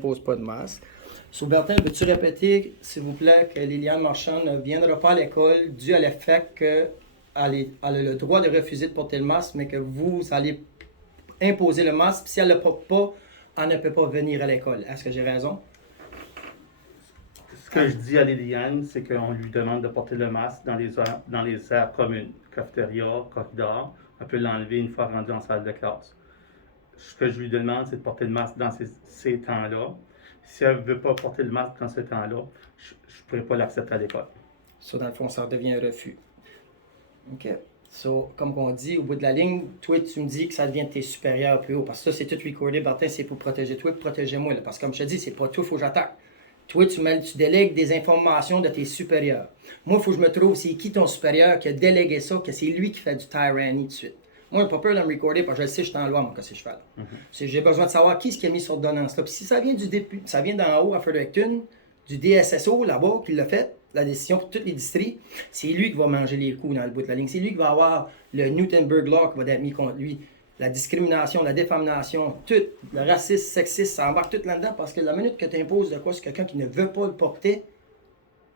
Pose pas de masque. So, Bertin, peux-tu répéter, s'il vous plaît, que Liliane Marchand ne viendra pas à l'école dû à l'effet qu'elle a le droit de refuser de porter le masque, mais que vous allez imposer le masque, puis si elle ne le porte pas, elle ne peut pas venir à l'école. Est-ce que j'ai raison? Ce que je dis à Liliane, c'est qu'on lui demande de porter le masque dans les aires communes, cafétéria, corridor. On peut l'enlever une fois rendu en salle de classe. Ce que je lui demande, c'est de porter le masque dans ces temps-là. Si elle ne veut pas porter le masque dans ce temps-là, je ne pourrais pas l'accepter à l'école. So, dans le fond, ça devient un refus. OK. So, comme on dit, au bout de la ligne, toi, tu me dis que ça devient tes supérieurs plus haut. Parce que ça, c'est tout recordé, Bertin, c'est pour protéger toi et protéger moi. Là. Parce que comme je te dis, c'est pas toi, il faut que j'attaque. Toi, tu délègues des informations de tes supérieurs. Moi, il faut que je me trouve, c'est qui ton supérieur qui a délégué ça, que c'est lui qui fait du tyranny de suite. Moi, je n'ai pas peur de me recorder parce que je sais, je suis en loi, moi, que c'est je fais là. J'ai besoin de savoir qui a mis cette ordonnance-là. Puis si ça vient ça vient d'en haut à Fredericton, du DSSO là-bas, qui l'a fait, la décision pour tous les districts, c'est lui qui va manger les coups dans le bout de la ligne. C'est lui qui va avoir le Newtonburg Law qui va être mis contre lui. La discrimination, la diffamation, tout, le racisme, sexisme, ça embarque tout là-dedans parce que la minute que tu imposes de quoi sur quelqu'un qui ne veut pas le porter,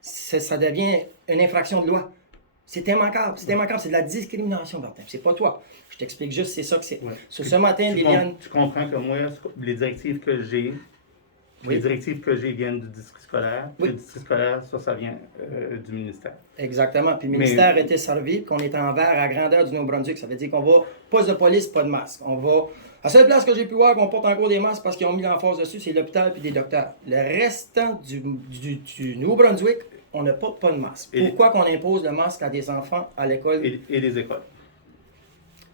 ça devient une infraction de loi. C'est immanquable, c'est de la discrimination, Bertin. C'est pas toi. Je t'explique juste, c'est ça que c'est. Ouais. Ce matin, Liliane... Tu comprends que moi, les directives que j'ai, Oui. les directives que j'ai viennent du district scolaire. Oui. Le district scolaire, ça vient du ministère. Exactement. Puis le ministère était servi, qu'on est en vert à grandeur du Nouveau-Brunswick. Ça veut dire qu'on va, poste de police, pas de masque. On va... La seule place que j'ai pu voir qu'on porte encore des masques parce qu'ils ont mis l'emphase dessus, c'est l'hôpital et des docteurs. Le restant du Nouveau-Brunswick, on ne porte pas de masque. Pourquoi qu'on impose le masque à des enfants à l'école? Et les écoles.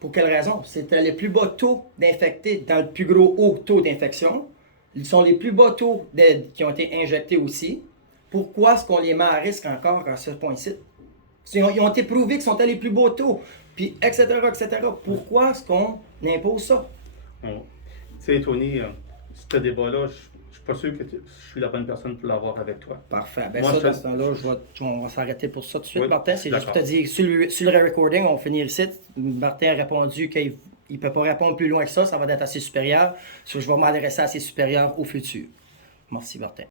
Pour quelle raison? C'était les plus bas taux d'infectés dans le plus gros haut taux d'infection. Ils sont les plus bas taux qui ont été injectés aussi. Pourquoi est-ce qu'on les met à risque encore à ce point-ci? Ils ont été prouvés qu'ils sont à les plus bas taux, puis etc., etc. Pourquoi est-ce qu'on impose ça? Bon. Tu sais, Tony, ce débat-là, je ne suis pas sûr que je suis la bonne personne pour l'avoir avec toi. Parfait. Ben Moi, ça, dans ce temps-là, on va s'arrêter pour ça tout de suite, Oui, Martin. C'est juste pour te dire, sur le recording, on finit ici. Martin a répondu qu'il ne peut pas répondre plus loin que ça va être assez supérieur. So, je vais m'adresser à ses supérieurs au futur. Merci, Martin.